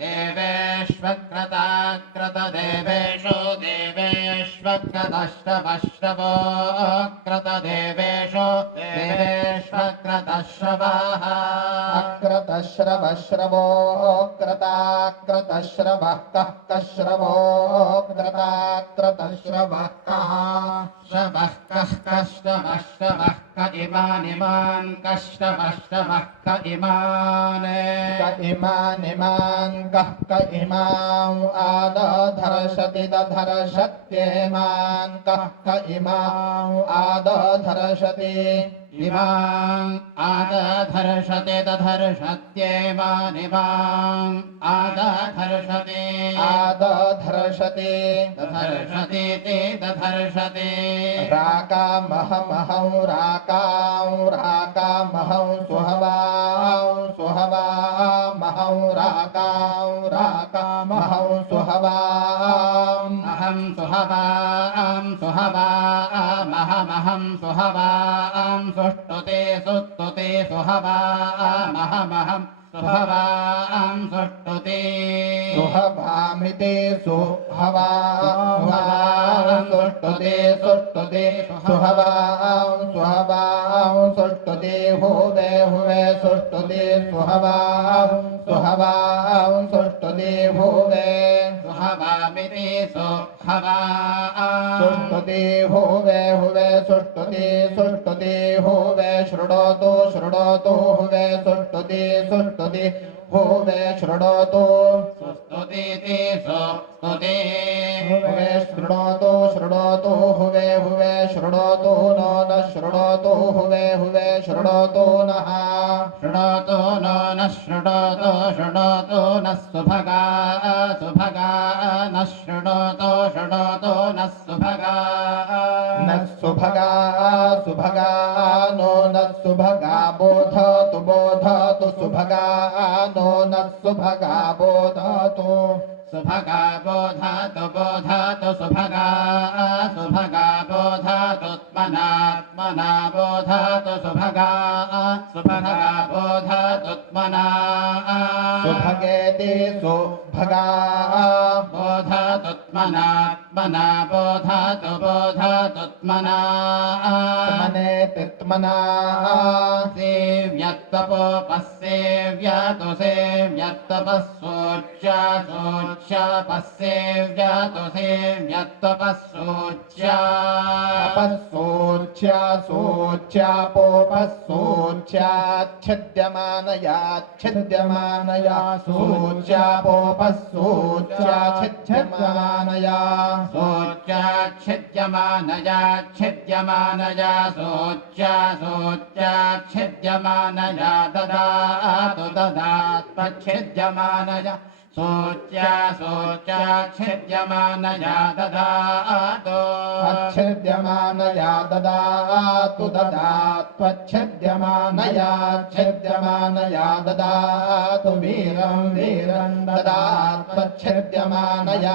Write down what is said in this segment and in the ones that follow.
देवेष्वक्रताक्रतदेवेषु देवेष्वक्रतश्रवश्रवो क्रतदेवेषु देवेष्वक्रतश्रवाः अक्रतश्रवश्रवो क्रताक्रतश्रवः कः कश्रवो क्रताक्रतश्रवः कः श्रवः कः कश्रवश्रवः क इमानिमान् कश्रवश्रवः क इमान् कः क इमां आदधर्षति दधर्षत्येमान् कः क इमां आदधर्षति इमाम् आदधर्षते दधर्षत्येमानिमाम् आदधर्षते दधर्षते ते दधर्षते राकामहमहं राकामहं सुहवामहं राकामहं सुहवामहं सुहवामहं सुहवाम सुष्टुते सुहवामहमहं सुहवाम सुष्टुते सुहवामिते सुहवाम सुष्टुते सुहवाम सुष्टुते हुवे सुष्टुते सुहवाम सुष्टुते हुवे सुहवामिते सुहवाम सुष्टुते हुवे सुष्टुते हुवे शृणोतु हुवे सुष्टुते हुवे शृणोतु सुस्तुते सुस्तुते हुवे शृणोतु हुवे शृणोतु नो न शृणोतु हुवे शृणोतु नः शृणोतु नो न शृणोतु न सुभगा न शृणोतु न सुभगा सुभगा नो न सुभगा बोधतु सुभगा नो न सुभगा बोधतु सुभगा बोधतु सुभगा बोधतुत्मना बोधतु सुभगा बोधतुत्मना सुभगेति सुभगा बोधतुत्मना बोधतुत्मना मनेतित्मना सेव्यत्तपोपस्सेव्यतु सोच्यापस्सेव्यतु सोच्याच्छद्यमानया सोच्याच्छद्यमानया सोच्याच्छद्यमानया ददातु पच्छद्यमानया सूच्या सूच्याच्छिद्यमानया ददातु अच्छिद्यमानया ददातु ददात्वच्छिद्यमानया छिद्यमानया ददातु वीरं वीरं ददात्वच्छिद्यमानया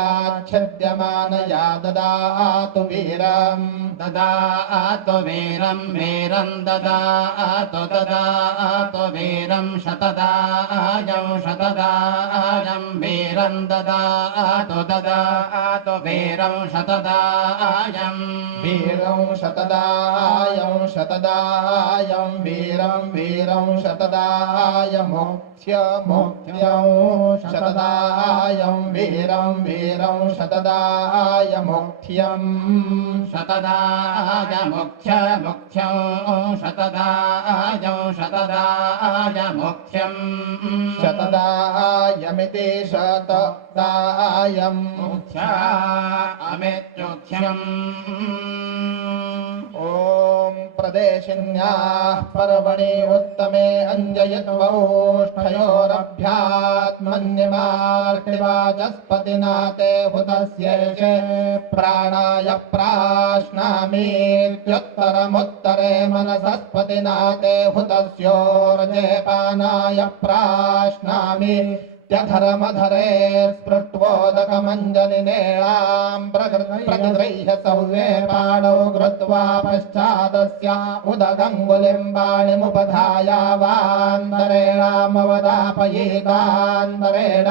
छिद्यमानया ददातु वीरं ददातु वीरं वीरं ददातु ददातु वीरं शतदायं शतदायं वीरं ददातु ददातु वीरं शतदायं वीरं शतदायं शतदायं वीरं वीरं शतदायमुख्यमुख्यं शतदायं वीरं वीरं शतदायमुख्यं शतदायमुख्यमुख्यं शतदायं शतदायमुख्यं शतदायमिति शतदायं मुख्या अमित्युख्यम् ॐ प्रदेशिन्याः पर्वणि उत्तमे अञ्जयत्वौष्ठयोरभ्यात्मन्यमार्तिवाचस्पतिना ते हुतस्येषे प्राणाय प्राश्नामीत्युत्तरमुत्तरे मनसस्पतिना ते हुतस्योर्जेपानाय प्राश्नामि त्यधरमधरे स्पृष्ट्वोदकमञ्जलिनेळां प्रतिगृह्य सव्ये पाणौ कृत्वा पश्चादस्य उदगङ्गुलिं पाणिमुपधायावान्तरेणामवदापयेतान्तरेण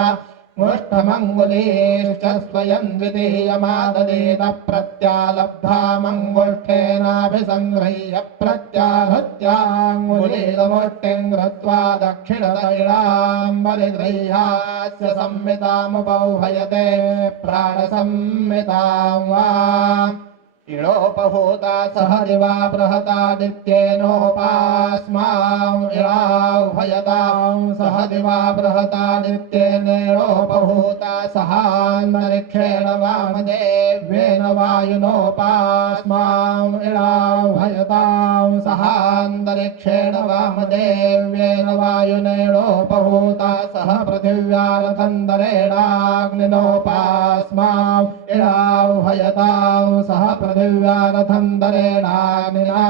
मुष्ठमङ्गुलीश्च स्वयं द्वितीयमाददेत प्रत्यालब्धामङ्गुष्ठेनाभिसङ्गृह्य प्रत्याहृत्याङ्गुलीलमुष्टिं कृत्वा दक्षिणतैलां बलिगृह्यास्य संहितामुपौहयते प्राणसंहितां वा इळोपहूता सह दिवा बृहतादित्येनोपास्मां इळाह्वयतां सह दिवा बृहतादित्येनेळोपहूता सहान्तरिक्षेण वामदेव्येन वायुनोपास्मां इळाह्वयतां सहान्तरिक्षेण वामदेव्येन वायुनेणोपहूता सह पृथिव्यारथन्तरेणाग्निनोपास्मां इळाह्वयतां सह पृथिव्यारथन्तरेणाग्निना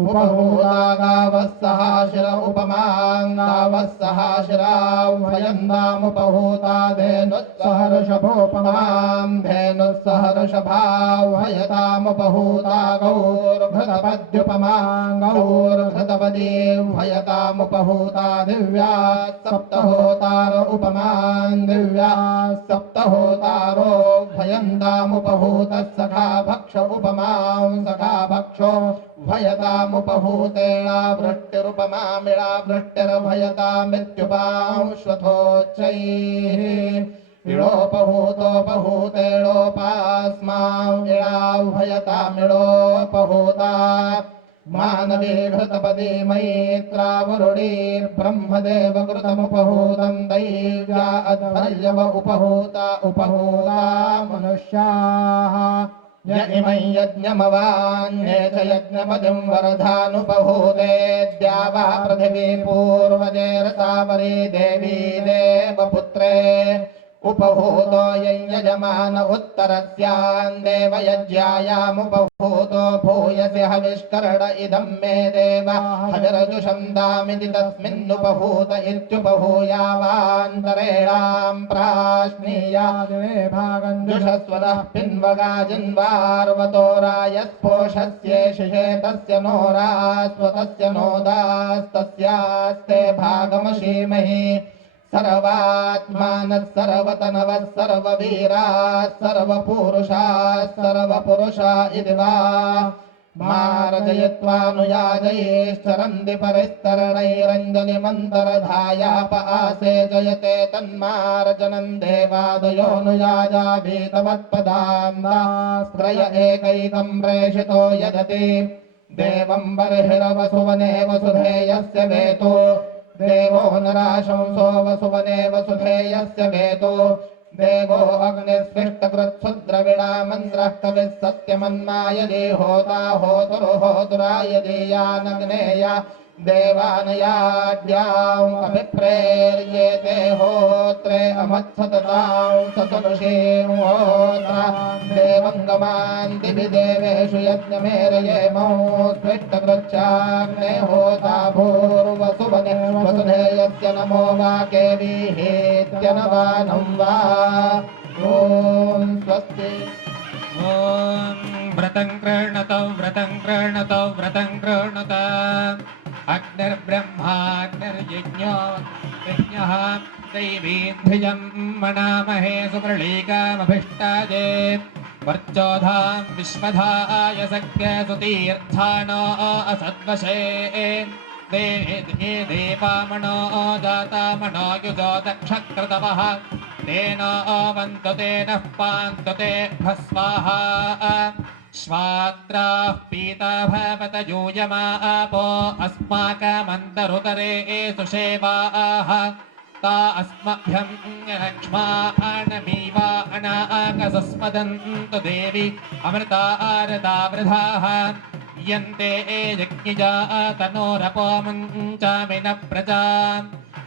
उपहूता गावः सहाशिर उपमाङ्गावः सहाशिराह्वयन्तामुपहूता धेनुः सह ऋषभोपमां धेनुः सह ऋषभाह्वयतामुपहूता गौर्भृतपद्युपमां गौर्भृतपदीह्वयतामुपहूता दिव्या सप्तहोतार उपमां दिव्या सप्तहोतारो भयन्तामुपहूतः सखा भक्ष उपमां सखा भक्षो भयतामुपहूतेळा वृष्टिरुपमामिळा वृष्टिर्भयतामित्युपांश्वथोच्चैः इळोपहूतोपहूतेळोपास्मां इळाभयतामिळोपहूता मानवीघृतपदी मैत्रावरुणीर्ब्रह्मदेवकृतमुपहूतं दैव्या अध्वर्यव उपहूता उपहूता मनुष्याः य इमै यज्ञमवान्ये च यज्ञपतिं वरधानुपहूते द्यावा पृथिवी पूर्वजे रसावरी देवी देवपुत्रे उपहूतो यजमान उत्तरस्यां देवयज्ञायामुपहूतो भूयसि हविष्करण इदं मे देव हविरजुषं दामिति तस्मिन्नुपहूत इत्युपहूयावान्तरेणां प्राश्नीयादिवे भागं जुषस्वदः पिन्वगाजिन्वार्वतोरायस्पोषस्येशिषे तस्य नोरास्वतस्य नोदास्तस्यास्ते भागमशीमहि सर्वात्मानः सर्वतनवः सर्ववीराः सर्वपुरुषाः सर्वपुरुषा इति वा मार्जयित्वानुयाजयैश्चरन्ति परिस्तरणैरञ्जलिमन्तरधायाप आसे जयते तन्मार्जनं देवादयोनुयाजाभीतवत्पदाम्नास्त्रय एकैकं प्रेषितो यदति देवं बर्हिरवसुवने वसुधेयस्य वेतो देवो नराशंसो वसुवने वसुधेयस्य वेतो देवो अग्निस्पृष्टकृत्सुद्रविणा मन्द्रः कविः सत्यमन्माय देहोता होतुर्होतुराय देयानग्नेय देवानयाद्याम् अभिप्रेर्येते होत्रे अमत्सततां ससनुषीं होत्रा देवङ्गमान् दिवि देवेषु यज्ञमेरयेमो स्पृष्टकृच्छाग्ने होता भूर्वसुवने वसुधेयस्य नमो वाकेवीहेत्यनवानं वा ॐ स्वस्ति व्रतं कृणतौ अग्निर्ब्रह्माग्निर्यज्ञः दैवीन्द्रियं मनामहे सुमृळीकामभिष्टाजे वर्चोधां विश्वधाय सख्यसुतीर्थानो असद्वशे देवामणो जातामणो युजो दक्षक्रतवः तेन अवन्तु तेनः पान्तु तेभ्यः स्वाहा श्वात्राः पीता भवत यूयमापो अस्माकमन्तरुतरे सुषेवाः ता अस्मभ्यं लक्ष्माणमीवा अनाकसस्मदन्तु देवी अमृतारता वृधाः यन्ते यज्ञिजा तनोरपो मुञ्चामिन प्रजा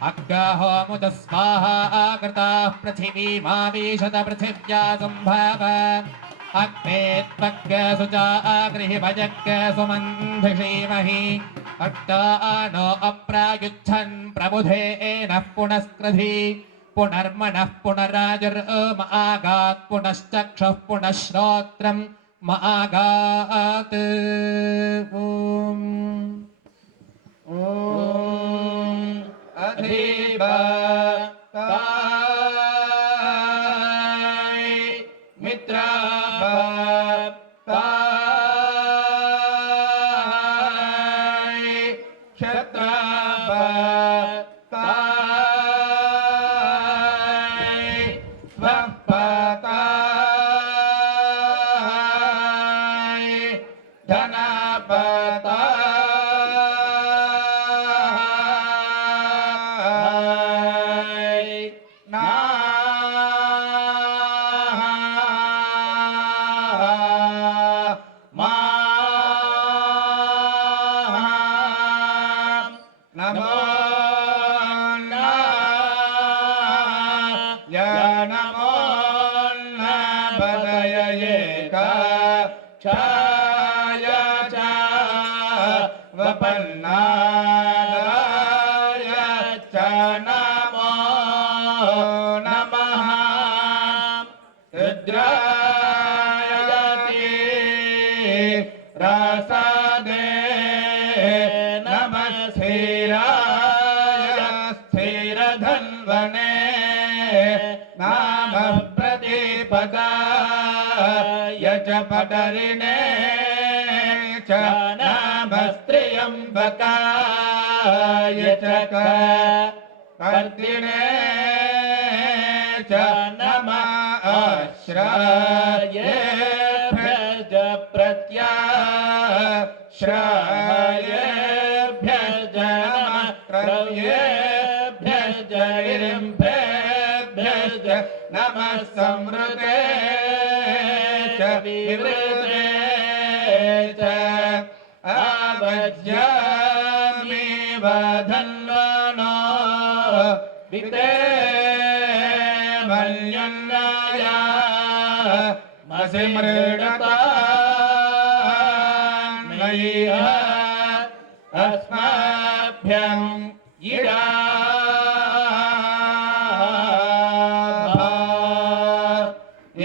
अग्गाहो मुद स्वाहा कृताः पृथिवीमावीशत पृथिव्या सम्भव अग्ने त्वग्गसुचा गृहिभजग्गसुमन्धिषीमहि अट्टानो अप्रायुच्छन् प्रबुधे नः पुनस्कृधि पुनर्मनः पुनराजुर्मागात् पुनश्चक्षुः पुनः श्रोत्रम् मागात् ॐ अधिपताय मित्रपताय क्षत्रपताय स्वपताय धनपताय वपन्नादाय च नमो नमः रुद्रायति रसदे नमः स्थिराय स्थिरधन्वने नाम प्रतिपदाय च पटरिणे च नमस्त्र्यम्बकाय च कर्दिने च नमः आश्रयेभ्यश्च प्रत्याश्रयेभ्यश्च नमः क्रव्येभ्यश्च इरिम्भेभ्यश्च नमः संवृते च विवृते च आवज्यामि वधन्वनो विते मल्यन्नाया मसिमृडता मय्या अस्मभ्यं इडा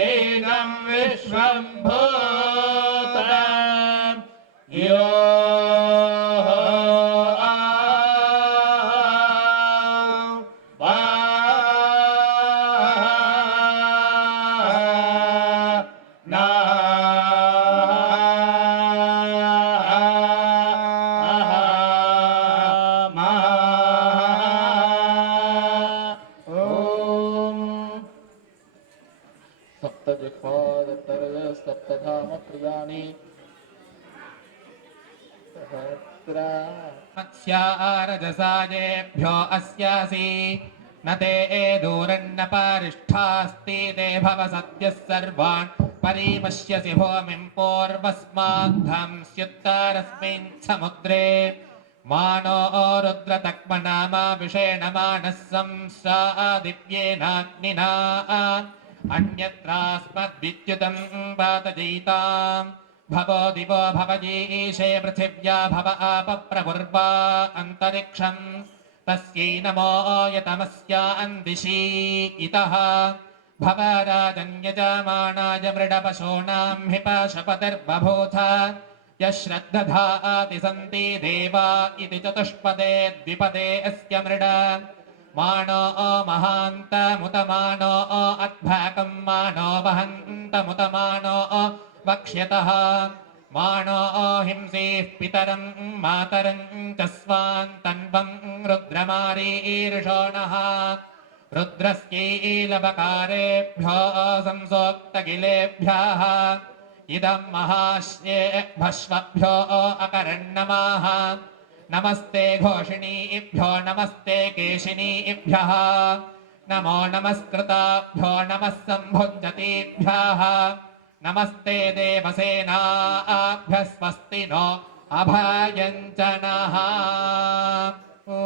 एनं विश्वं भूतं यो मत्स्यारजसाजेभ्यो अस्यासि न ते दूरन्न पारिष्ठास्ति ते भव सद्यः सर्वान् परिपश्यसि भूमिं पूर्वस्माद्धं स्युत्तरस्मिन् समुद्रे मानो रुद्रतक्मनामा विषेण मानः संस्रा दिव्येनाग्निना अन्यत्रास्मद्विद्युतं पातजयिताम् भवो दिवो भवजीशे पृथिव्या भव आपप्रकुर्वा अन्तरिक्षम् तस्यै नमो यतमस्या अन्दिशि इतः भवराजन्यजमानाय मृडपशूनां हि पाशपतिर्बभूथ यश्रद्धधाति सन्ति देवा इति चतुष्पदे द्विपदे अस्य मृड मानो महान्तमुतमानो अध्वाकं मानो वहन्तमुतमानो वक्ष्यतः मानो हिंसीः पितरं मातरं च स्वान्तन्वं रुद्रमारीर्षोणः रुद्रस्यैलबकारेभ्यो संसोक्तगिलेभ्यः इदं महाश्येभ्यश्वभ्यो अकरन्नमाः नमस्ते घोषिणीभ्यो नमस्ते केशिनीभ्यः नमो नमस्कृताभ्यो नमः सम्भुञ्जतीभ्यः नमस्ते देवसेनाभ्यः स्वस्ति नो अभयञ्जनः ॐ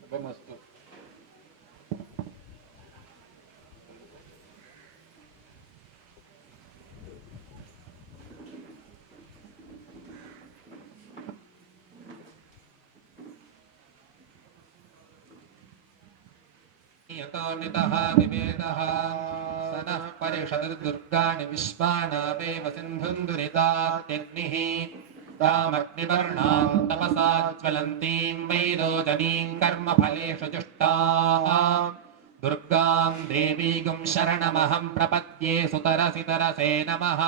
शुभमस्तु। यतो नितः निवेदः स नः परिषदुर्गाणि विश्वानावेव सिन्धुन्दुरितात्यग्निः तामग्निवर्णां तपसा ज्वलन्तीं वैरोचनीं कर्मफलेषु जुष्टाः दुर्गां देवीगुं शरणमहं प्रपद्ये सुतरसि तरसे नमः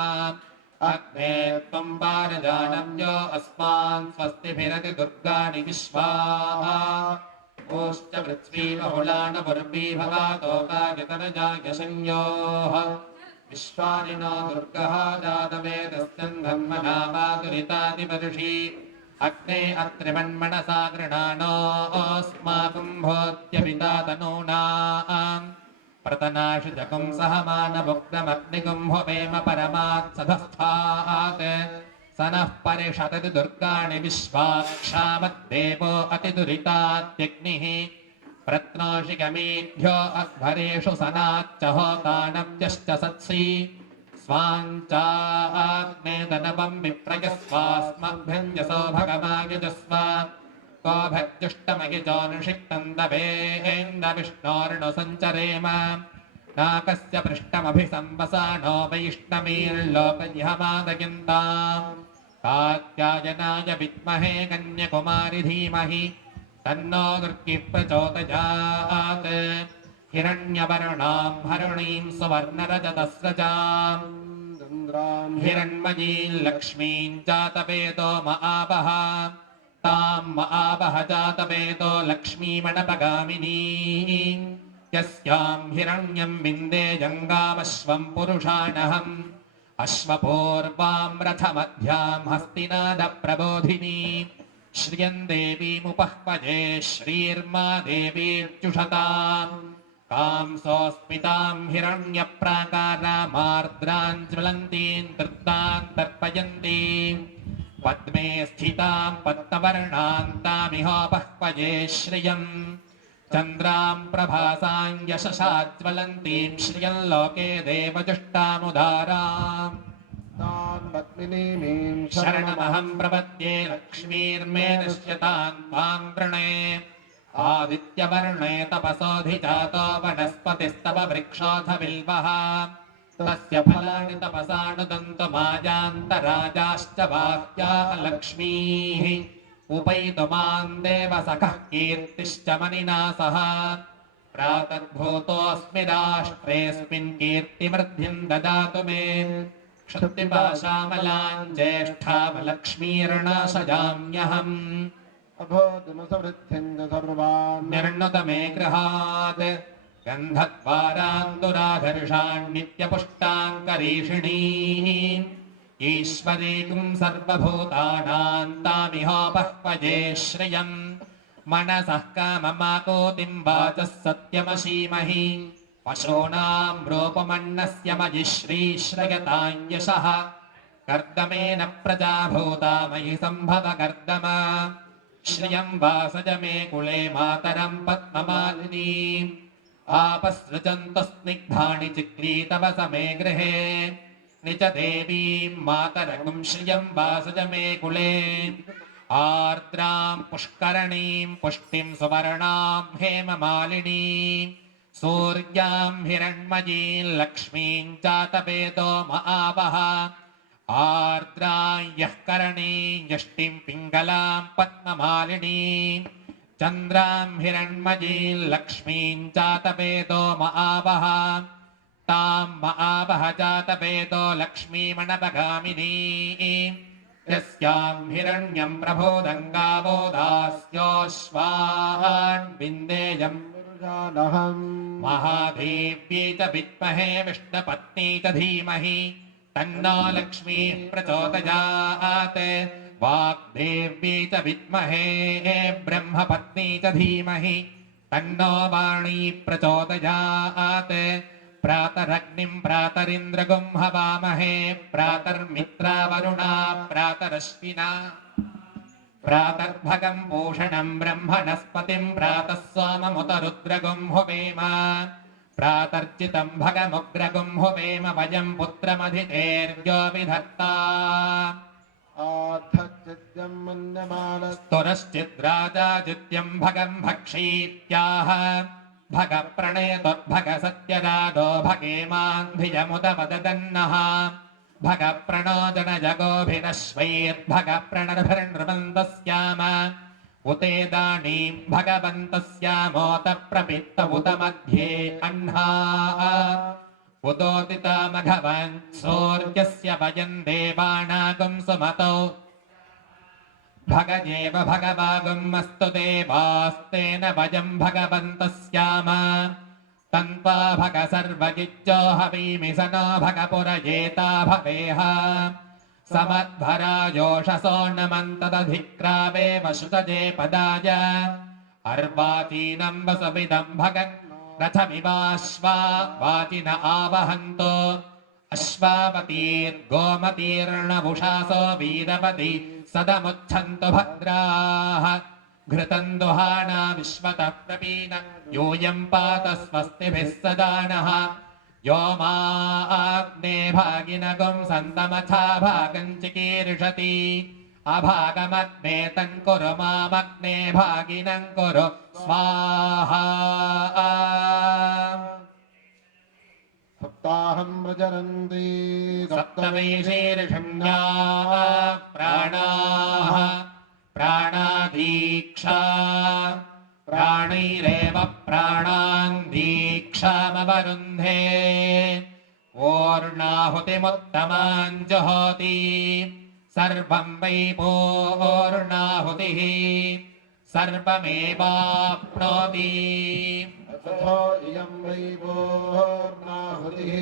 अग्ने त्वं पारजानव्यो अस्मान् स्वस्तिभिरति दुर्गाणि विश्वाः ओश्च पृथ्वी बहुलानपुर्वी भवातोकायतनजायशन्योः विश्वानि नो दुर्गः जातवेदस्कन्धर्मनामादुरितादिपर्षि अग्ने अत्रिमन्मनसा गृणानोऽस्माकं भूत्यपिता तनूनाम् प्रतनाशु जगुं सहमानभुक्तमग्निगुम्भुवेम परमात् सधस्थात् स नः परिषदति दुर्गाणि विश्वाक्षामद्देवो अतिदुरितात्यग्निः प्रत्नोषिकमेभ्यो अध्वरेषु सनाच्च होतानव्यश्च सत्सि स्वाञ्चाग्नेदनवं विप्रयस्वास्मभ्यञ्जसो भगमायुजस्व को भज्जुष्टमयिजोनुषिक्तं दवेन्द्रविष्णोर्नु सञ्चरेम नाकस्य पृष्ठमभिसंवसानो वैष्णवीर्लोकयमादयन्ताम् कात्यायनाय विद्महे कन्यकुमारि धीमहि तन्नो दुर्गिः प्रचोदयात् हिरण्यवर्णां हरुणीं सुवर्णरजतस्रजाम् हिरण्मयीं लक्ष्मीं जातवेदो महाबः तां महाबः जातवेदो लक्ष्मीमणपगामिनीं यस्यां हिरण्यं विन्दे जङ्गामश्वं पुरुषाणहम् अश्वपूर्वां रथमध्यां हस्तिनादप्रबोधिनी श्रियं देवीमुपह्वजे श्रीर्मा देवीर्जुषताम् कांसोऽस्मितां हिरण्यप्राकारामार्द्रां ज्वलन्तीं तृप्तां तर्पयन्तीं पद्मे स्थितां पद्मवर्णां तामिहोपह्वजे श्रियम् चन्द्रां प्रभासां यशसाज्वलन्तीं श्रियं लोके देवजुष्टामुदाराम् शरणमहं प्रपद्ये लक्ष्मीर्मे नश्यतां त्वां वृणे आदित्यवर्णे तपसोऽधिजातो वनस्पतिस्तव वृक्षोऽथ बिल्वः तस्य फलानि तपसानुदन्तु मायान्तराजाश्च बाह्याः लक्ष्मीः उपैतुमां देवसखः कीर्तिश्च मनिना सह प्रातद्भूतोऽस्मि राष्ट्रेऽस्मिन् कीर्तिवृद्धिं ददातु मे क्षुत्तिपाशामलां ज्येष्ठामलक्ष्मीर्नाशयाम्यहम् अभोधनसवृद्धिं सर्वान् निर्णुत मे गृहात् गन्धद्वारान्दुराधर्षान्नित्यपुष्टां करीषिणीम् ईश्वरीं सर्वभूतानां तामिहोपह्वजे श्रियम् मनसः काममाकोतिं वाचः सत्यमशीमहि पशूनां रूपमन्नस्य मयि श्रीश्रयतां यशः कर्दमेन प्रजा भूता मयि सम्भव कर्दम श्रियं वासज मे कुले मातरं पद्ममालिनीम् आपसृजन्तु स्निग्धानि चिक्रीतव समे गृहे निज देवीं मातरगुं श्रियं वासज मे कुले आर्द्रां पुष्करणीं पुष्टिं सुवर्णां हेममालिनीं सूर्यां हिरण्मयीं लक्ष्मीं चातवेदो महावः आर्द्रां यः करणीं यष्टिं पिङ्गलां पद्ममालिनीं चन्द्रां हिरण्मयीं लक्ष्मीं चातवेदो महावः तां महावः जातवेदो लक्ष्मीमणपगामिनीं यस्यां हिरण्यं प्रभोदङ्गावो दास्योऽश्वान् विन्देयम् महादेव्यै च विद्महे विष्णुपत्नी च धीमहि तन्नो लक्ष्मीः प्रचोदयात् वाग्देव्यै च विद्महे ब्रह्मपत्नी च धीमहि तन्नो वाणी प्रचोदयात् प्रातरग्निं प्रातरिन्द्रगुं हवामहे प्रातर्मित्रा वरुणा प्रातरश्विना प्रातर्भगं भूषणं ब्रह्मणस्पतिं प्रातः सोममुतरुद्रगुं हुवेम प्रातर्चितं भगमुग्रगुं हुवेम वयं पुत्रमधितेर्यो विधत्ता आर्थचित्यं स्तुरश्चिद्राजाजित्यं भगं भक्षीत्याह भग प्रणयतोद्भग सत्यरादो भगेमान्धियमुदवदन्नः भग प्रणो जनजगोभिरश्वैर्भग प्रणर्भिर्नृपन्तस्याम उतेदानीं भगवन्तस्यामोत प्रपित्त उत मध्ये अह्ना उदोदिता मघवन् सूर्यस्य वयं देवानागुं सुमतौ भगजेव भगवागुमस्तु देवास्तेन वयं भगवन्तस्याम तन्त्वा भग सर्वजिज्जो हवीमि स नो भगपुरजेता भवेह समध्वरायोषसो नमन्तदधिक्रावे वसुतजे पदाय अर्वाचीनं वसुविदं भगन् रथमिवाश्वा वाचिन आवहन्तो अश्वावतीर्गोमतीर्णवुषासो वीरवती सदमुच्छन्तु भद्राः घृतं दुहाना विश्वतः प्रपीन यूयं पात स्वस्तिभिः सदा नः यो माग्ने भागिनगुं सन्तमथा भागं चिकीर्षति अभागमग्ने तन्कुरु मामग्ने भागिनं कुरु स्वाहा सप्ताहं प्रचरन्ति सप्तमैषीर्षण्या प्राणाः प्राणादीक्षा प्राणैरेव प्राणान् दीक्षामवरुन्धे ओर्णाहुतिमुत्तमां जुहोति सर्वं वै पूर्णाहुतिः सर्वमेवाप्नोति तथो इयं वै पूर्णाहुतिः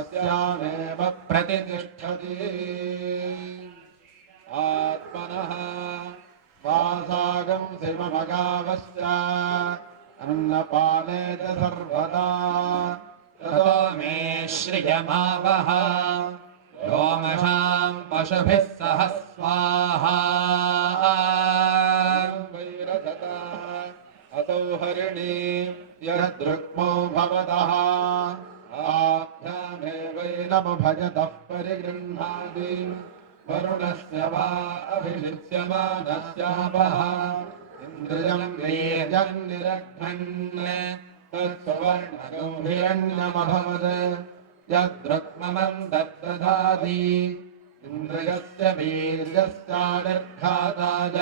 अस्यामेव प्रतिष्ठति आत्मनः वासागं शिवमगावश्च अन्नपाने च सर्वदा ततो मे श्रियमावह व्योमशां पशुभिः सह स्वाहा वैरजता अतौ हरिणी यदृक्मो भवतः आभ्यामेवैनम भजतः परिगृह्णाति वरुणस्य वा अभिषिच्यमानस्यापः इन्द्रियं वीर्यन्निरघ्नन् तत्सुवर्णकं हिरण्यमभवत् यद्रुक्ममं तद्दधाति इन्द्रियस्य वीर्यस्यानिर्घाताय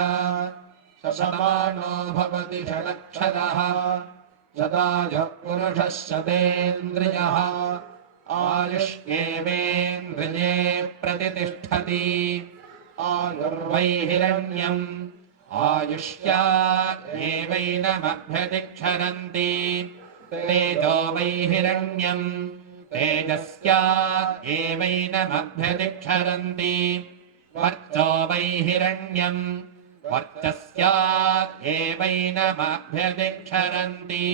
शतमानो भवति षडक्षरः शतायुः पुरुषः शतेन्द्रियः आयुष्येवेन्द्रिये प्रतिष्ठति आयुर्वै हिरण्यम् आयुष्या एवैनमभ्यतिक्षरन्ति तेजो वै हिरण्यम् तेजस्या एवैनमभ्यतिक्षरन्ति वर्चो वै हिरण्यम् वर्चस्याद्येवैनमभ्यदिक्षरन्ति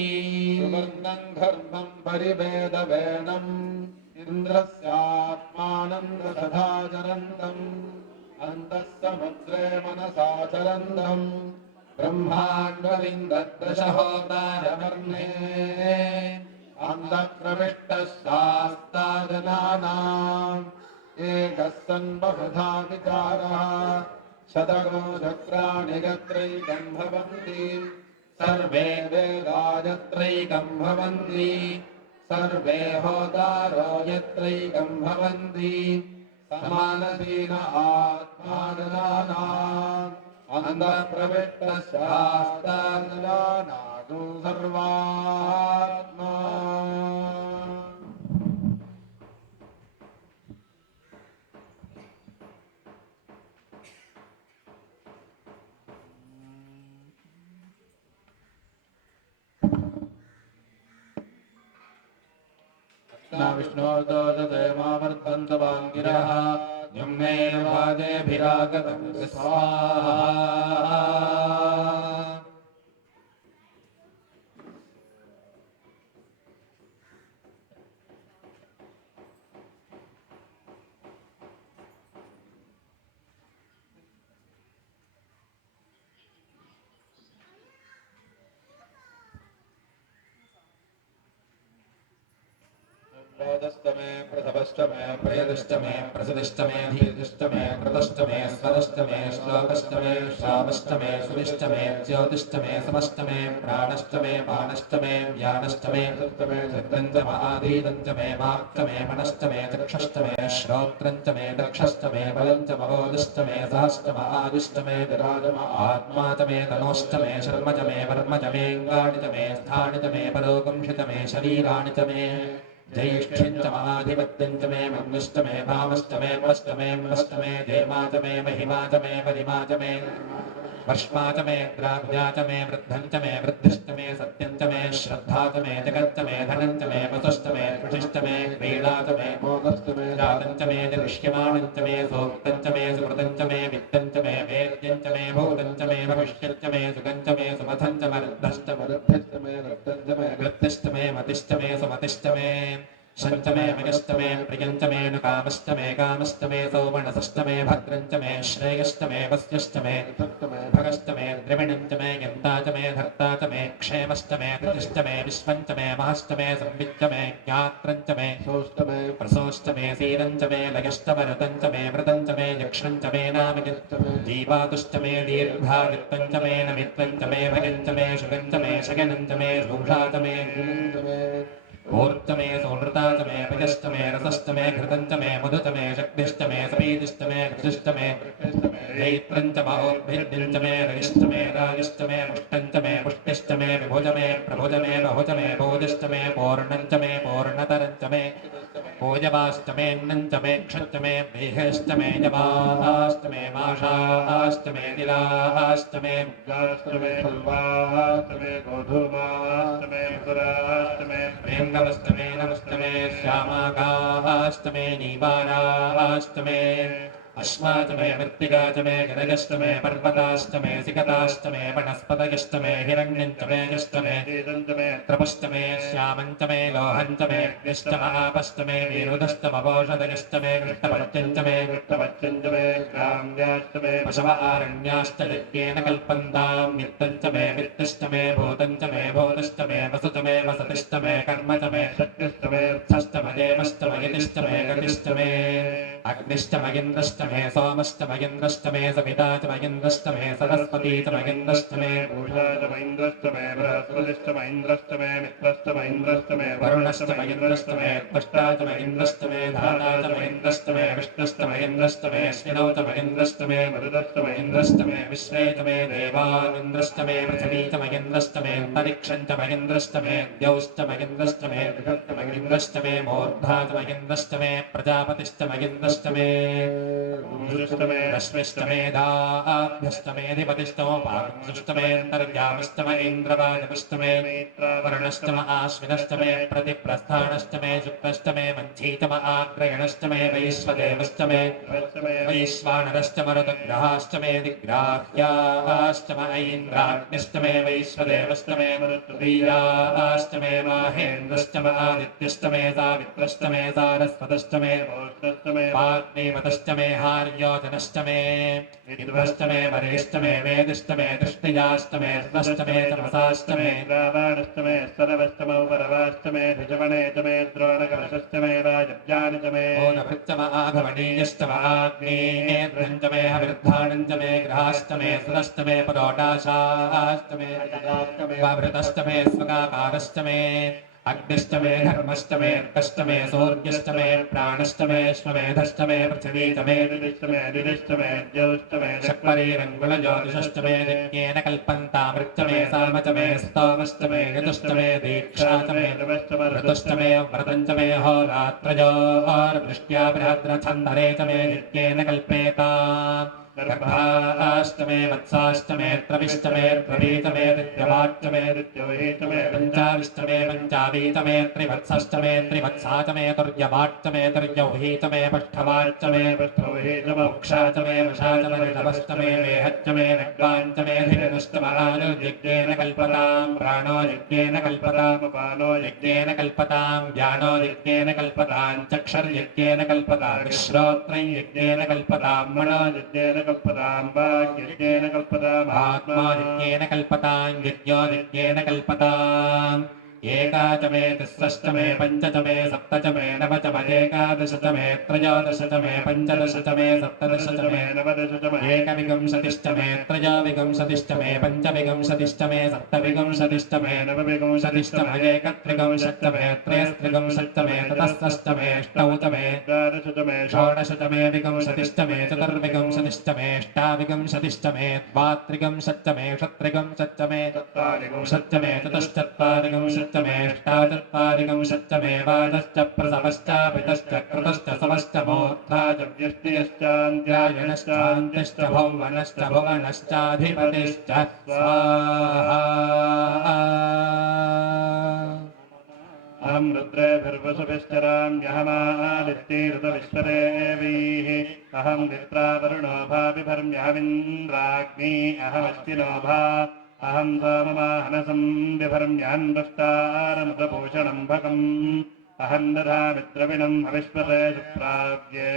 सुवर्णं धर्मं परिवेदवेनम् इन्द्रस्यात्मानन्दसदाचरन्तम् अन्तः समुद्रे मनसाचरन्तम् ब्रह्माण्डलिङ्गदशहोदारवर्णे अन्धप्रविष्टः शास्ताजनानाम् एकः सन् बहुधा विचारः शतकोशक्राणि यत्रैकं भवन्ति सर्वे वेदा यत्रैकं भवन्ति सर्वे होतारो यत्रैकं भवन्ति समानदीन आत्माननानाम् अन्धप्रविष्टशास्त्राननानादु सर्वात्मा विष्णोर्दोषदेवावर्धन्तवाङ्गिरः यम्नेन वादेभिरागतं स्वाहा वेदस्तमे प्रथमस्तमे प्रियदस्तमे प्रसदिष्टमे धीरदस्तमे कृतस्तमे स्वरस्तमे श्लोकस्तमे श्रावस्तमे सुविष्टमे ज्योतिष्टमे समस्तमे प्राणस्तमे बाणस्तमे व्यानस्तमे सप्तमे सत्यन्तम आधीदन्तमे वाक्तमे मनस्तमे चक्षस्तमे श्रोत्रन्तमे दक्षस्तमे बलन्तमवोदस्तमे सहस्तम आदिष्टमे विराजम आत्मातमे तनोस्तमे शर्मजमे वर्मजमेऽङ्गाणितमे स्थाणितमे परोगंशितमे शरीराणितमे जैष्ठ्यन्तमाधिपत्यन्तमे मन्विष्टमे भामस्तमे वस्तमे वस्तमे जयमातमे महिमातमे परिमातमे वर्ष्मातमे द्राव्यातमे वृद्धन्तमे वृद्धिष्टमे सत्यन्तमे श्रद्धातमे जगत्तमे धनन्तमे वसुष्टमे कृषिष्टमे क्रीडातमे मोदस्तमे जातन्तमे दृश्यमाणन्तमे सोक्तन्तमे सुकृतन्तमे वित्तन्तमे वेद्यन्तमे भूतन्तमे भविष्यन्तमे सुगन्तमे सुमथन्तमरुद्धस्तमरुद्धिष्टमे रक्तन्तमे वृत्तिष्टमे मतिष्टमे सुमतिष्टमे शन्तमे मयस्तमे प्रियन्तमे नुकामस्तमे कामस्तमे सौमनसस्तमे भद्रन्तमे श्रेयस्तमे वस्यस्तमे भगस्तमे द्रविणन्तमे यन्तातमे धर्तातमे क्षेमस्तमे प्रतिष्ठमे विश्वन्तमे महस्तमे संवित्तमे ज्ञात्रन्तमे सोष्टमे प्रसोष्टमे सीरन्तमे लयस्तमरुतन्तमे मृतन्तमे यक्षन्तमे नामयन्तमे जीवातुष्टमे दीर्घावित्वन्तमे नमित्वन्तमे भगन्तमे शुगन्तमे शगनन्तमे रूषातमे ऊर्तमे सौनृतातमे पयस्तमे रसस्तमे घृतन्तमे मधुतमे शक्तिष्टमे सपीतिष्टमे घृतिष्टमे दैत्रन्तमोद्भिद्यन्तमे रजिष्टमे राजिष्टमे मुष्टन्तमे पुष्टिष्टमे विभुजमे प्रभुजमे बहुजमे बोधिष्टमे पूर्णन्तमे पूर्णतरन्तमे पूजवाष्टमेऽन्नन्तमे क्षन्तमे वेहेष्टमे जवाष्टमे माषाष्टमे तिलाष्टमे गाष्टमे फल्वाष्टमे गोधूमाष्टमे पुराष्टमे प्रेङ्गवष्टमे नमस्तमे श्यामाकाष्टमे नीवाराष्टमे अस्मातमे मृत्तिकातमे गदगष्टमे पर्वताष्टमे सिकताष्टमे वनस्पतयष्टमे हिरण्यन्तमे वेदन्तमे त्रपष्टमे श्यामन्तमे लोहन्तमे अग्निष्टमापष्टमे विरुधस्तमवोषधयष्टमे कृष्णपत्यन्तमे वृत्तवच्चन्तमे ग्राम्याष्टमे पशव आरण्याष्टयज्ञेन कल्पन्तां वित्तन्तमे वित्तिष्टमे भूतन्तमे भूतष्टमे वसुतमे वसतिष्टमे कर्मतमे शक्तिष्टमे षष्टमदेवस्तमयतिष्टमे गतिष्टमे अग्निष्टमगिन्द्रष्टमे सोमष्टमगिन्द्रष्टमे सविताचमगिन्द्रष्टमे सरस्वतीचमगिन्द्रष्टमे भूषाचमैन्द्रष्टमे बृहस्पतिष्टमैन्द्रष्टमे मित्रष्टमैन्द्रष्टमे वरुणष्टमगिन्द्रष्टमे त्वष्टाचमगिन्द्रष्टमे धाताचमगिन्द्रष्टमे विष्णुष्टमगिन्द्रष्टमे श्विनौचमगिन्द्रष्टमे मरुदष्टमैन्द्रष्टमे मरुदष्टमे विश्वेतमे देवानिन्द्रष्टमे पृथिवीतमगिन्द्रष्टमे अन्तरिक्षन्तमगिन्द्रष्टमे द्यौष्टमगिन्द्रष्टमे बृहत्तमगिन्द्रष्टमे मूर्धातमगिन्द्रष्टमे प्रजापतिष्टमगिन्द्रष्टमे रश्मिष्टमेधाभ्यष्टमेऽधिपतिष्टमोपाकृष्टमेऽन्तर्यामष्टम इन्द्रवाजपुष्टमे वरुणष्टम आश्विनष्टमे प्रतिप्रस्थानष्टमे शुक्लष्टमे मञ्चीतम आग्रयणष्टमे वैश्वदेवष्टमे वैश्वानरष्टमरुतग्रहाष्टमे दिग्राह्याष्टम ऐन्द्राग्निष्टमे वैश्वदेवष्टमे मरुत्तुवीयाष्टमे माहेन्द्रष्टम आदित्यष्टमे सावित्रष्टमे सारस्वतष्टमे पाग्निवतष्टमे हार्योजनष्टमे विद्वष्टमे वरेष्टमे वेदिष्टमे तृष्णिजाष्टमे तदष्टमे तमसाष्टमे रावाणष्टमे सरवष्टमौ परवाष्टमे ऋजवणेतमे द्रोणकलशष्टमे राजब्जानितमे ओनभृत्तम आघवणीयष्टम आग्नेयेन्द्रञ्चमे हविर्धानञ्चमे ग्रहाष्टमे सुरष्टमे परोटाशाष्टमे वावृतष्टमे स्वगाकारष्टमे अग्निष्टमे धर्मष्टमे अर्कष्टमे सूर्यष्टमे प्राणष्टमे श्वमेधष्टमे पृथिवीतमे दिदिष्टमे ज्योष्टमे शक्परीरङ्गुलज्योतिषष्टमे यज्ञेन कल्पन्तामृत्यमे सामचमे स्तोमष्टमे यतुष्टमे दीक्षातमे ऋतुष्टमे व्रतञ्चमे होरात्रयोर्वृष्ट्या बृहद्रथन्धरेतमे यज्ञेन कल्पेताम् गर्भाष्टमे वत्साष्टमे त्रविष्टमे प्रवीतमे दित्यवाष्टमे दित्यवहेतमे पञ्चाविष्टमे पञ्चावीतमे त्रिवत्सष्टमे त्रिवत्सातमे तुर्यवाष्टमे तुर्यौहीतमे पष्ठवाष्टमे मोक्षाचमे वशाचमे ऋतवष्टमे मेहच्चमे नग्वाञ्चमे धिरनुष्टमहानुर्यज्ञेन कल्पताम् प्राणो यज्ञेन कल्पताम् अपानो यज्ञेन कल्पताम् ज्ञानो यज्ञेन कल्पताम् चक्षुर्यज्ञेन कल्पताम् श्रोत्रं यज्ञेन कल्पताम् मनो यज्ञेन कल्पतां वाग्यज्ञेन कल्पताम् आत्मा यज्ञेन कल्पताम् यज्ञो यज्ञेन कल्पताम् एकाचमे तिस्रष्टमे पञ्चचमे सप्तचमे नवचमे एकादशतमे त्रयोदशतमे पञ्चदशतमे सप्तदशतमे नवदशतमे एकविंशतिष्टमे त्रयोविंशतिष्टमे पञ्चविंशतिष्टमे सप्तविंशतिष्टमे नवविंशतिष्टमे एकत्रिंशत्तमे त्रयस्त्रिंशत्तमे ततस्तष्टमे अष्टौतमे द्वादशतमे षोडशतमे विंशतिष्टमे चतुर्विंशतिष्टमे अष्टाविंशतिष्टमे द्वात्रिंशत्तमे षट्त्रिंशत्तमे सप्ताविंशत्तमे चतुश्चत्वारिंशत्तमे अष्टाचत्वारिंशत्तमे वाजश्च प्रसवश्चापितश्च कृतश्च समश्च मोत्थाच व्यष्टियश्चान्त्यायनश्चान्त्यश्च भौवनश्च भुवनश्चाधिपतिश्च स्वाहा अहं रुद्रेभिर्वसुभिश्चराम्यहमादित्यैरुतविश्वदेवीः अहं निद्रावरुणो भाविभर्म्यहमिन्द्राग्नी अहमश्विनो भा अहं सोममाहनसं बिभर्म्यान्वष्टारमुदभूषणं भगम् अहं दधामि द्रविणं हविष्पते सुप्राव्ये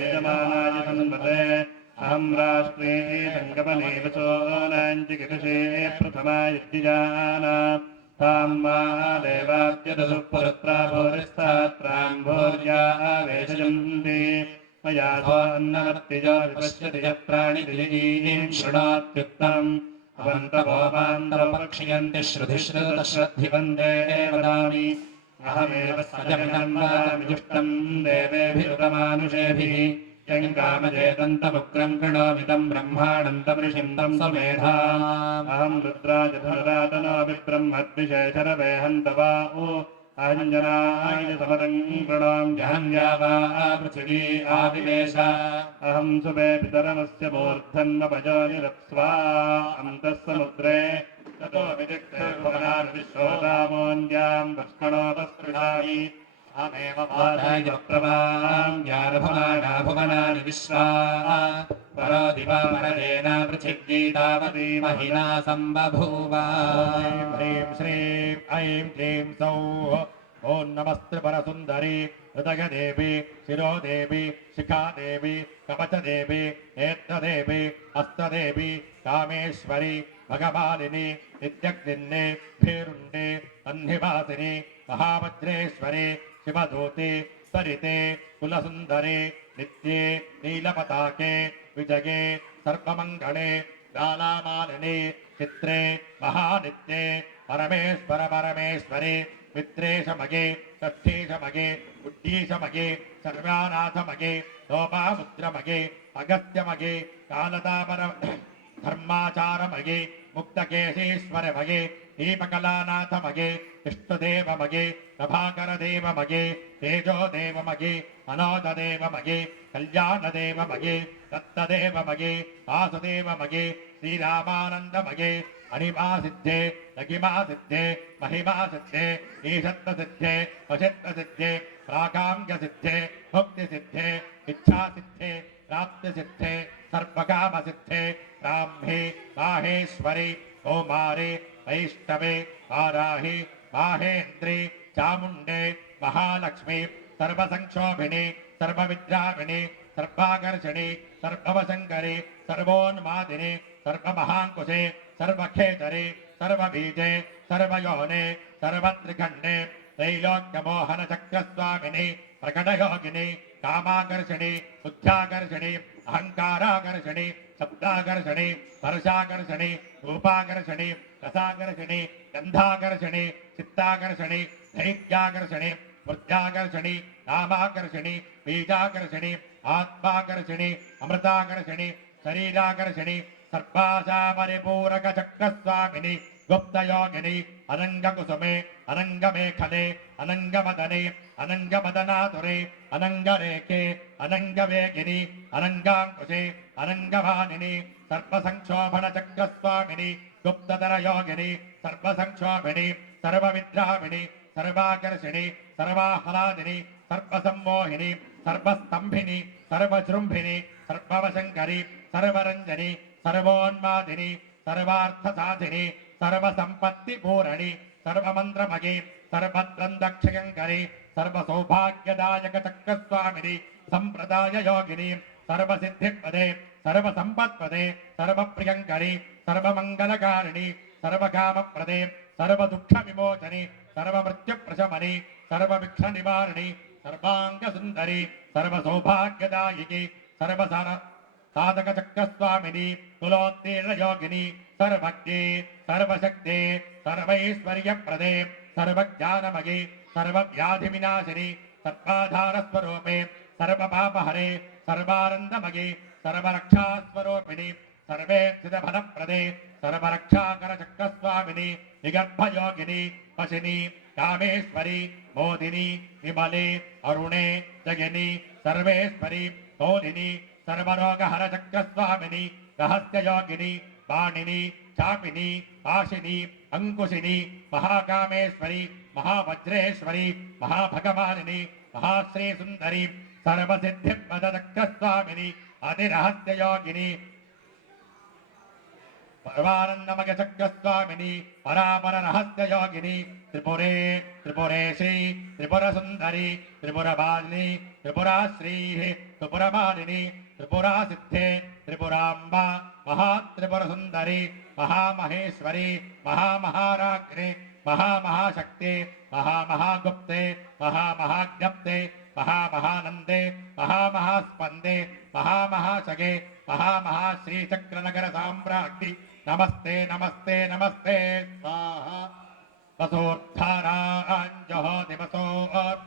यजमानाय सन्मते अहं राष्ट्रे सङ्गमने वसोनाञ्चिकिषे प्रथमाय द्विजाना तां मा देवाब्जदसुः पुरुत्रा भूरिस्थात्रां भूर्या आवेशयन्ति मया सोऽन्नवर्तिजो विपश्यति च प्राणिदिलीं शृणोत्युक्तम् अवन्तभोपान्तपक्षियन्ति श्रुधिश्रुतश्रद्धिवन्दे वदामि अहमेव स्वजमिदं वदामि जुष्टं देवेभिरुतमानुषेभिः यं कामजेतन्तमुग्रं कृणोमिदं ब्रह्माणं तमृषिं तं समेधाम् अहं रुद्राजधनुरातनो विब्रह्मद्विशेषरवे हन्त वा उ अहञ्जनाय समरं कृणोम् जहन्या वा पृथिवी आविवेश अहं सुबे पितरमस्य मूर्धन्मपजो निरप्स्वा अन्तः समुद्रे ततो विदिग्धभवनान् विश्वोदामोऽन्यां भस्मणोपस्पृशामि अहमेव वाधाय प्रवां ज्ञानभवाना भुवनानि विश्वा परो दिवा परदेन पृथिवी तावती महिना सम्बभूव ह्रीं श्रीं ऐं क्लीं सौः ॐ नमस्ते परसुन्दरी हृदयदेवी शिरोदेवी शिखादेवी कवचदेवी नेत्रदेवी हस्तदेवी कामेश्वरी भगवालिनी नित्यग्निन्ने भीरुण्डे अन्निवासिनी महावज्रेश्वरी शिवदूते सरिते कुलसुन्दरे नित्ये नीलपताके विजये सर्वमङ्गले गालामालिने चित्रे महानित्ये परमेश्वर परमेश्वरे मित्रेशमगे षष्ठीशमगे बुद्धीशमगे सर्वानाथमगे लोपामुद्रमगे अगस्त्यमगे कालतापर धर्माचारमगे मुक्तकेशीश्वरमगे दीपकलानाथमगे विष्णुदेवमगे प्रभाकरदेवमगे तेजोदेवमगे अनोददेवमगे कल्याणदेवमगे दत्तदेवमगे वासुदेवमगे श्रीरामानन्दमगे अणिमासिद्धे लघिमासिद्धे महिमासिद्धे ईशत्वसिद्धे वशित्वसिद्धे प्राकाङ्गसिद्धे भुक्तिसिद्धे इच्छासिद्धे प्राप्तिसिद्धे सर्वकामसिद्धे ब्राह्मे माहेश्वरि कौमारे वैष्णवे वाराहि माहेन्द्रि चामुण्डे महालक्ष्मी सर्वसंक्षोभिनि सर्वविद्राविणि सर्वाकर्षणि सर्ववशङ्करि सर्वोन्मादिनि सर्वमहाङ्कुशे सर्वखेचरे सर्वबीजे सर्वयोने सर्वत्रिखण्डे त्रैलोक्यमोहनचक्रस्वामिनि प्रकटयोगिनि कामाकर्षणि बुद्ध्याकर्षणि अहङ्काराकर्षणि शब्दाकर्षणि स्पर्शाकर्षणि रूपाकर्षणि रसाकर्षणि गन्धाकर्षणि चित्ताकर्षणि दैत्याकर्षणि बुद्ध्याकर्षणि नामाकर्षणि बीजाकर्षणि आत्माकर्षणि अमृताकर्षणि शरीराकर्षणि सर्वासापरिपूरकचक्रस्वामिनि गुप्तयोगिनि अनङ्गकुसुमे अनङ्गमेखले अनङ्गमदने अनङ्गमदनातुरे अनङ्गरेखे अनङ्गवेगिनि अनङ्गाङ्कुशे अनङ्गवानिनि सर्वसंक्षोभणचक्रस्वामिनि गुप्तधरयोगिनि सर्वसंक्षोभिणि सर्वविद्राविणि सर्वाकर्षिणि सर्वाह्लादिनि सर्वसम्मोहिनि सर्वस्तम्भिनि सर्वजृम्भिनि सर्ववशङ्करि सर्वरञ्जनि सर्वोन्मादिनि सर्वार्थसाधिनि सर्वसम्पत्तिपूरणि सर्वमन्त्रमगे सर्वद्रन्दक्षयङ्करि सर्वसौभाग्यदायकचक्रस्वामिनि सम्प्रदाययोगिनि सर्वसिद्धिपदे सर्वसम्पत्पदे सर्वप्रियङ्करि सर्वमङ्गलकारिणि सर्वकामप्रदे सर्वदुःखविमोचनि सर्वमृत्युप्रशमनि सर्वभिक्षनिवारिणि सर्वाङ्गसुन्दरि सर्वसौभाग्यदायिनि साधकचक्रस्वामिनि कुलोत्तीर्णयोगिनि सर्वज्ञे सर्वशक्ते सर्वैश्वर्यप्रदे सर्वज्ञानमये सर्वव्याधिविनाशिनि सर्वाधारस्वरूपे सर्वपापहरे सर्वानन्दमये सर्वरक्षास्वरूपिणि सर्वेक्षितफलप्रदे सर्वरक्षाकरचक्रस्वामिनि निगर्भयोगिनि वशिनि कामेश्वरि मोदिनि विमले अरुणे जगिनि सर्वेश्वरि तोलिनि सर्वरोगहरचक्रस्वामिनि रहस्ययोगिनि वाणिनि चापिनि पाशिनि अंकुशिनि महाकामेश्वरि महावज्रेश्वरि महाभगवानिनि महाश्रीसुन्दरि सर्वसिद्धिपदचक्रस्वामिनि अधिरहस्ययोगिनि परमानन्दमयचक्रस्वामिनि परापररहस्ययोगिनि त्रिपुरे त्रिपुरेशी त्रिपुरसुन्दरि त्रिपुरबालिनि त्रिपुराश्रीः त्रिपुरमालिनि त्रिपुरासिद्धे त्रिपुराम्बा महात्रिपुरसुन्दरि महामहेश्वरि महामहाराज्ञे महामहाशक्ते महामहागुप्ते महामहाज्ञप्ते महामहानन्दे महामहास्पन्दे महामहाशगे महामहाश्रीचक्रनगरसाम्राज्ञि नमस्ते नमस्ते नमस्ते स्वाहा वसोद्धाराञ्जहो दिवसो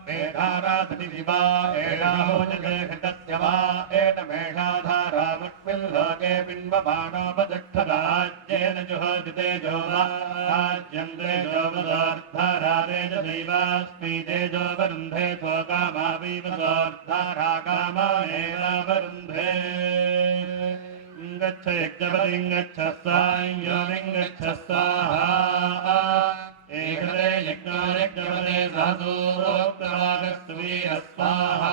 मेधाराधति दिवा एडाहो जगहृतस्य वा एतमेषाधारामुष्मिल्लोके बिम्बमाणोपदक्षराज्येन जुहोदिते जो वा राज्यं तेजो वसोद्धारारेज दैवास्मि तेजो वरुन्धे स्वकामावीवसोद्धारा कामानेन वरुन्धे गच्छ यज्ञपतिं गच्छ स्वाञ्योनिं गच्छ स्वाहा एकदे यज्ञपते सहसूरोक्तवागस्तु वीरस्वाहा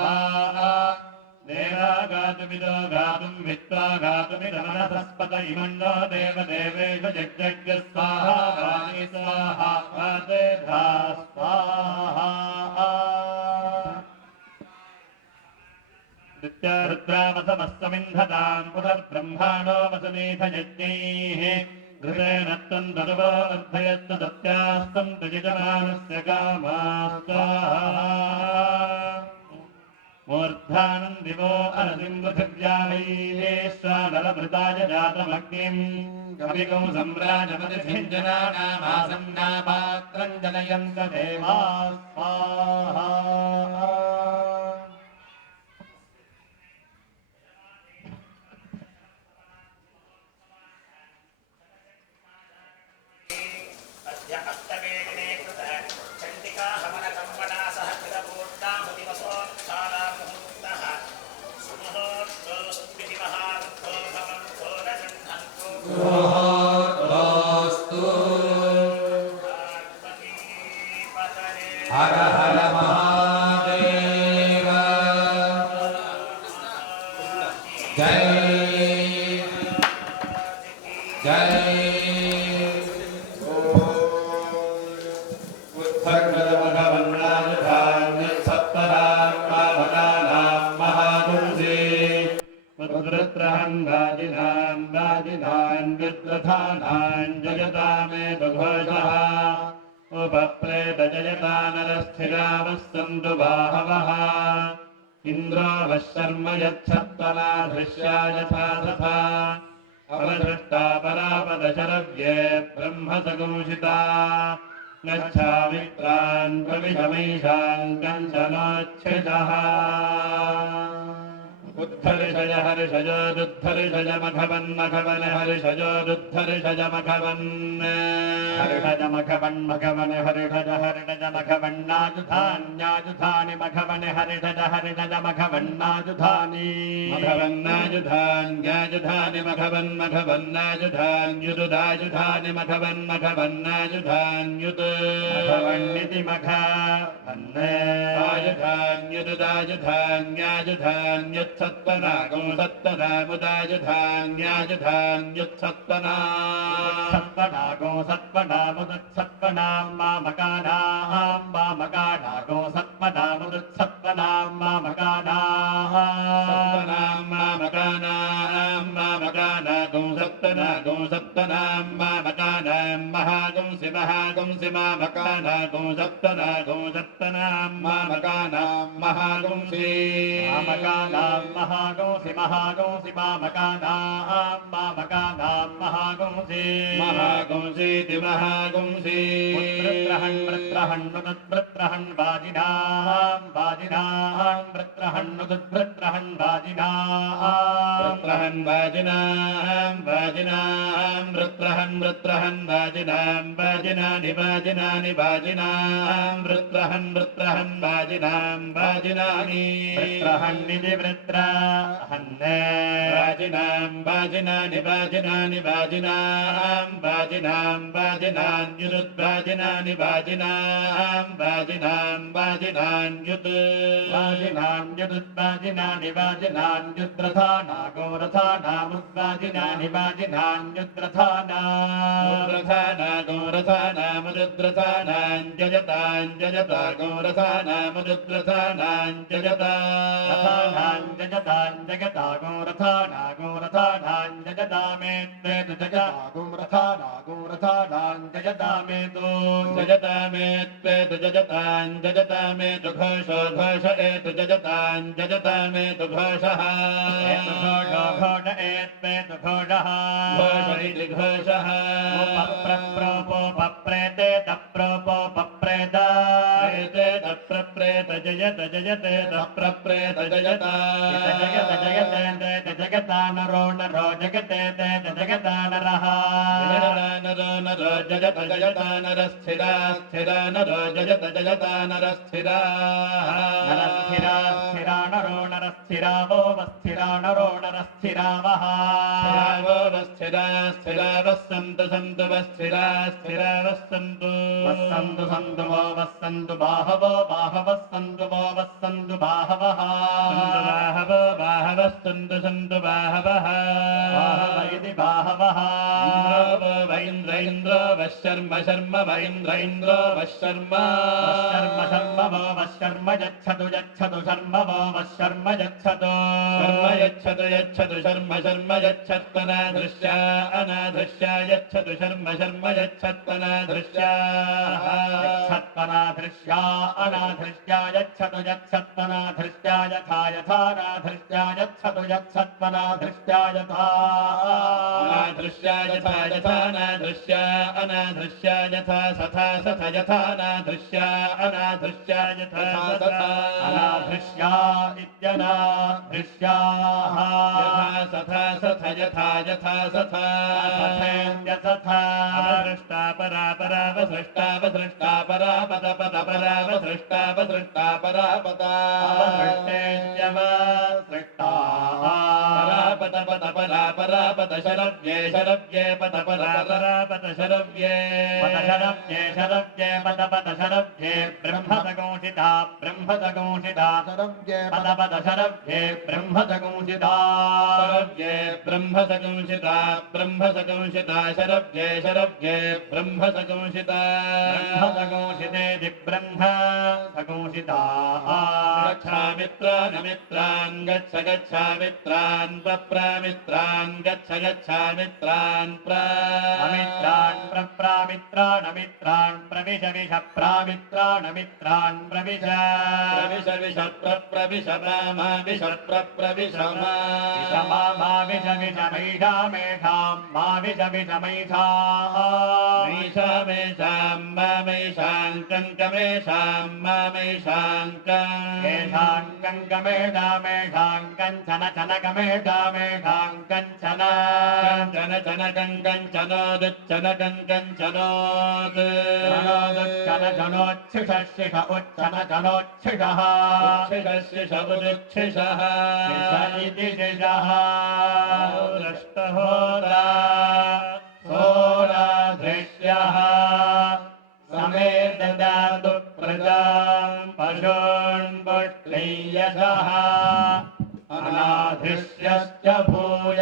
देवागातुमिदो गातुं वित्त्वा गातुमिदमनसस्पत इमन्नो देवदेवेश यज्ञज्ञ स्वाहा वाणी स्वाहा वातेधा स्वाहा रुद्रावसमस्तमिन्धतां पुनर्ब्रह्माणो वसुमेध यज्ञैः घृतेन त्वं तनुवो अर्धयस्तु दत्यास्तं तजितमानस्य कामास्त्वाहा मूर्धानं दिवो अरसिं पृथिव्यावैश्वानरभृताय जातमग्निं कविकौ सम्राजपतिसिञ्जनानामासन्नापात्रं जनयन्त देवा स्वाहा मुहूर्तोऽस्तु हर हर महादेव जय जय उपप्रेत जयतानरस्थिरावस्सन्तु बाहवः इन्द्रो वः शर्म यच्छत्तना धृष्या यथा तथा अवदृष्टा परापदशरव्ये ब्रह्मसगुंसिता गच्छामित्रान् प्रविशमैषाम् कञ्चनोच्छिषः उद्धर्षय हर्षयोरुद्धर्षय मघवन्मघवन हर्षयोरुद्धर्षय मघवन् हर्षज मघवन् मघवन हर्षज हर्षज मघवन्नायुधान्यायुधानि मघवन हर्षज हर्षज मघवन्नायुधानि मघवन्नायुधान्यायुधानि मघवन् मघवन्नायुधान्युरुदायुधानि मघवन् मघवन्नायुधान्युत् मघवन्निति मघवन्नायुधान्युरुदायुधान्यायुधान्युत्थ सत्पनागो सत्पनामुदायुधान्यायुधान्युत्सत्पना सत्पनागो सत्पनामुदुत्सत्पनां मामकानां मामकानागो सत्पनामुदुत्सत्पनां मामकानाः सत्पनां मामकानां मामकानागो सत्पनागो सत्पनां मामकानां महागुंसि महागुंसि मामकानागो सत्पनागो सत्पनां मामकानां महागुंसि मामकानां महागुंसि महागुंसि मामकानां मामकानां महागुंसि महागुंसीति महागुंसि वृत्रहन् वाजिनां वाजिनां वृत्रहन् वाजिनां वाजिनां वृत्रहन् वाजिनां वाजिनानि वाजिनानि वाजिनां वृत्रहन् वाजिनां वाजिनानि वृत्रहन्निति वृत्रहन्ने वाजिनां वाजिनानि वाजिनानि वाजिनां वाजिनां वाजिनान्युरुद्वाजिनानि वाजिनां वाजिनां वाजिनान्युत् वाजिनां युरुद्वाजिनानि वाजिनान्युद्रथानागो रथानामुद्वाजिनानि वाजिनान्युद्रथानागो रथानामुद्रथानाञ्जयताञ्जयता गो रथानामुद्रथानाञ्जयता जगता गो रथानां मे त्वेतु जगता गो रथानां जगता मे तु जगता मे त्वेतु जगता मे तु घोषो घोष एतु जगता मे तु घोषः घोष एत्वेतु घोषः घोष इति घोषः पप्रोपो पप्रेते तप्रोपो पप्रेत प्रेते तप्रप्रेत जयत जयते तप्रप्रेत जयता जगते जगता नरो नरो जगते जगता नरः नरो जगत जगता नरस्थिरा स्थिरा नरो जगत जगता नरस्थिरा नरस्थिरा स्थिरा नरो नरस्थिरा वो वस्थिरा नरो नरस्थिरा वः स्थिरा स्थिरा वस्सन्तु सन्तु वस्थिरा स्थिरा वस्सन्तु वस्सन्तु सन्तु वो वस्सन्तु बाहवो बाहवः सन्तु वो वस्सन्तु बाहवः बाहवो बाहवः सन्तु सन्तु बाहवः बाहव इति बाहवः वैन्द्र इन्द्रो वशर्म शर्म वैन्द्र इन्द्रो वशर्म शर्म शर्म वो वशर्म यच्छतु यच्छतु शर्म वो वशर्म यच्छतु शर्म यच्छतु यच्छतु शर्म शर्म यच्छत्तना दृश्या अनादृश्या यच्छतु शर्म शर्म यच्छत्तना दृश्या यच्छत्तना दृश्या अनादृश्या यच्छतु यच्छत्तना दृश्या यथा यथा नादृश्या यच्छतु यच्छत्तना दृश्या यथा अनादृश्या यथा यथा नादृश्या अनादृश्या यथा सथा सथ यथा नादृश्या अनादृश्या यथा सथा अनादृश्या इत्यनादृश्याः यथा सथा सथ यथा यथा सथा सथेन्द्यसथा अवसृष्टा परा परावसृष्टा परापद पद परावसृष्टा परापदा अवसृष्टेन्द्यवसृष्टा परापद पद परा परापद शर शरव्ये शरव्ये पद परा परा पद शरव्ये पद शरव्ये शरव्ये पद पद शरव्ये ब्रह्मसगोषिता ब्रह्मसगोषिता शरव्ये पद पद शरव्ये ब्रह्मसगोषिता शरव्ये ब्रह्मसगोषिता ब्रह्मसगोषिता शरव्ये शरव्ये ब्रह्मसगोषिता ब्रह्मसगोषितेति ब्रह्म सगोषिता गच्छामित्रान् मित्रान् गच्छ गच्छामित्रान् प्रप्रामित्रान् गच्छ गच्छामित्रान् प्रामित्रान् प्रप्रामित्रान् अमित्रान् प्रविश विश प्रामित्रान् अमित्रान् प्रविश प्रविश विश प्रविश मा विश प्रविश मा विष विष मैषा मेषां मा विष विष मैषा मैषा मेषां मा मैषां कङ्कमेषां मा मैषां केषां कङ्कमेषा मेषां कञ्चन चनकमेषा मेषां कञ्चन कञ्चन चनकं कञ्चनोदुच्चन कञ्चनोत् चन जनोच्छिषः शिष उच्चन जनोच्छिषः शिष उदुच्छिषः इति शिषः दृष्टहोरा सोरा दृश्यः समे ददातु प्रजां पशून् पुष्ट्रयशः अनाधृष्यश्च भूय